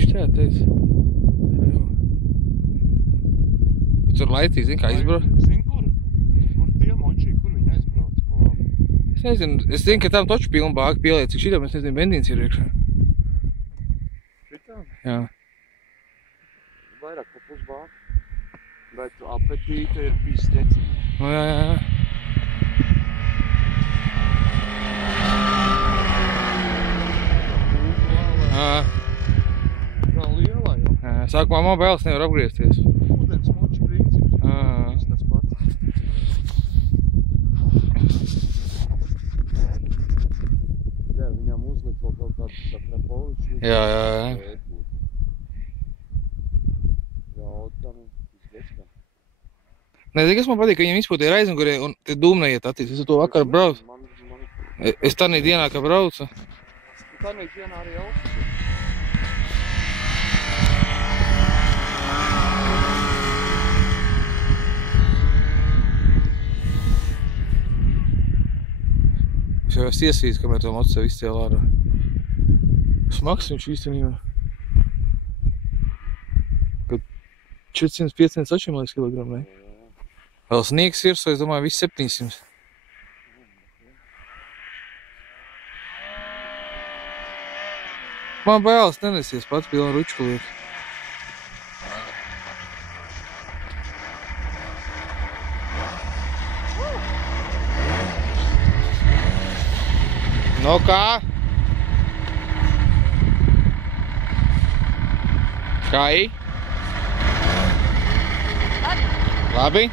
viņš tā teica. Tur laicīgi, zini, kā izbrauc. Zini, kur tie močī, kur viņi aizbrauc pa labi? Es nezinu, es zinu, ka tam toču pilnu bāku pieliec, cik šitam, es nezinu, bendīns ir iekšā. Šitā? Jā. Vairāk pa pusbāku. Bet apetīte ir bijis ķecina. Nu, jā. Tā lielā jau. Sākumā mobiles nevar apgriezties. Ūdens moču princips. Tas pats. Jā, viņam uzlikt vēl kaut kādu satrapoviču. Jā. Jautami, izliekam. Nezinu, kas man patīk, ka viņiem izpūtīja aizmugurē un te dūmi neiet attīst. Es to vakar braucu. Es tādā dienā, kā braucu. Tādā dienā arī augsts. Es jau esmu iesvīts, kamēr to mocu sev izcēl ārā. Smags viņš īstenībā. Kad 400-500 tačiem, liekas, kilogramu, ne? Vēl sniegs ir, es domāju, viss 700. Man bailes nenesies pats pilnu ručku liek. Nu kā? Kā i? Labi.